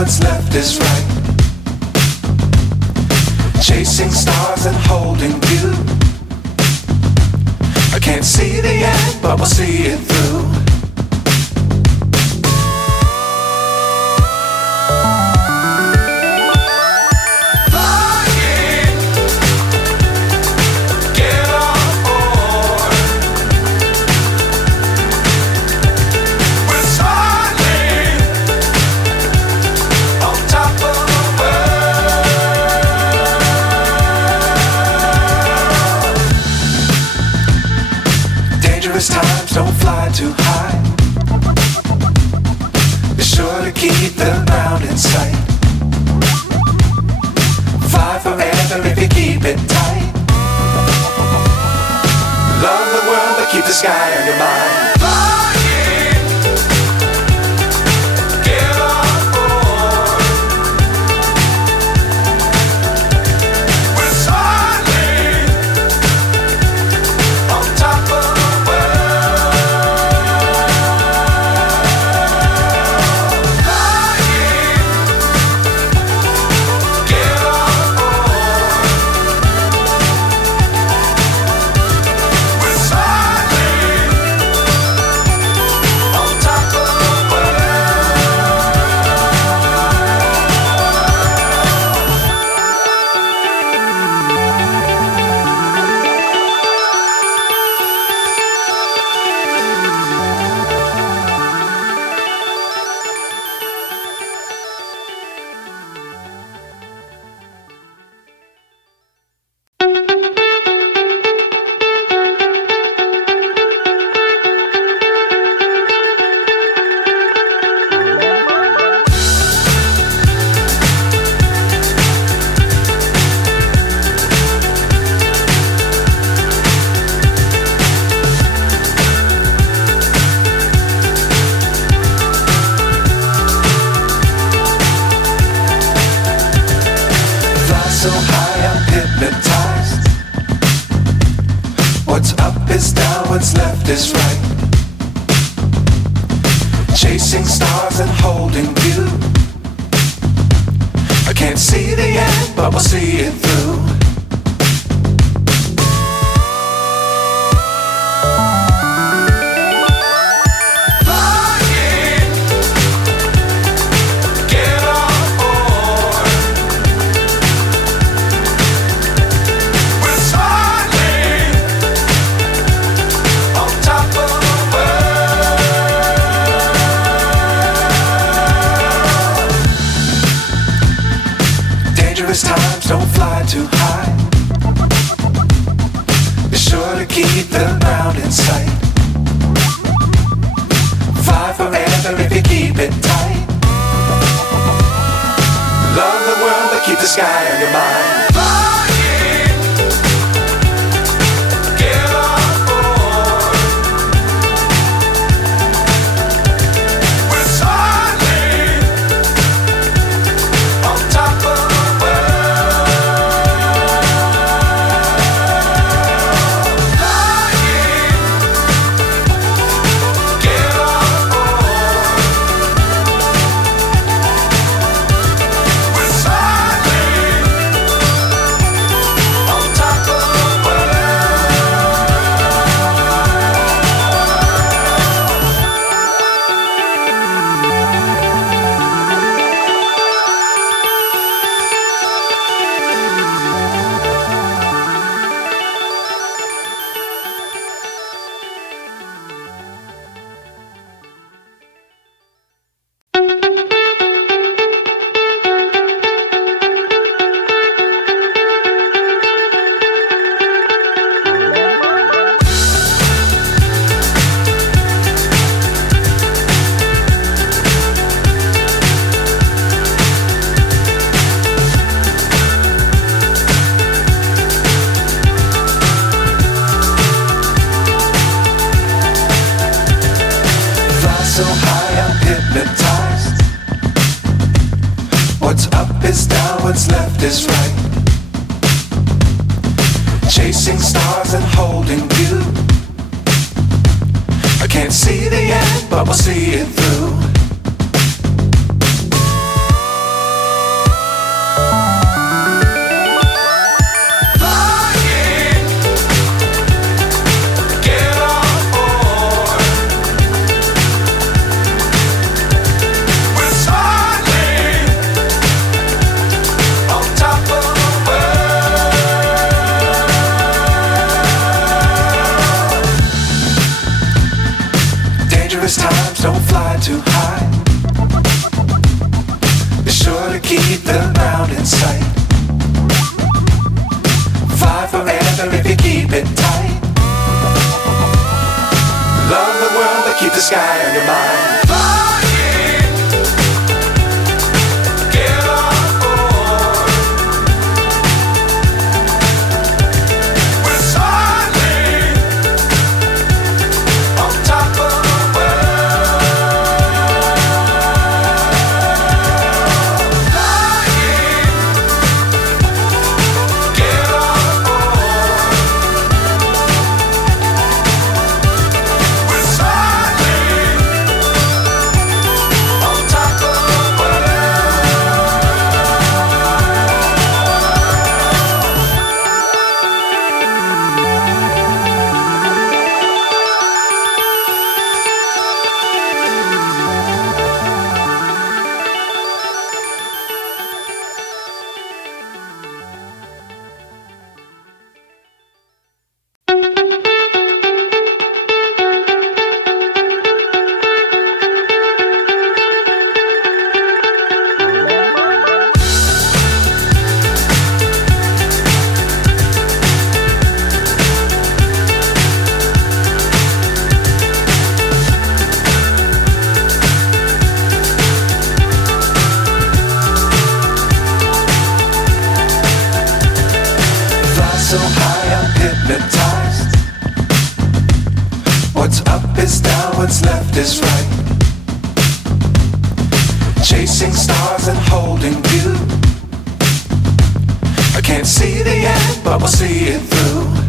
what's left is right. Chasing stars and holding you. I can't see the end, but we'll see it through. Times don't fly too high. Be sure to keep the ground in sight. Fly forever if you keep it tight. Love the world but keep the sky on your mind. So high I'm hypnotized. What's up is down, what's left is right. Chasing stars and holding you. I can't see the end, but we'll see it through. Times don't fly too high. Be sure to keep the ground in sight. Fly forever if you keep it tight. Love the world but keep the sky on your mind. So high I'm hypnotized. What's up is down, what's left is right. Chasing stars and holding you. I can't see the end, but we'll see it through. don't fly too high. Be sure to keep the ground in sight. Fly forever if you keep it tight. Love the world but keep the sky on your mind. Flying, get on board. We're soaring on top of the world. Flying, get on board. We're soaring on top of the so high I'm hypnotized. What's up is down, what's left is right. Chasing stars and holding you. I can't see the end, but we'll see it through.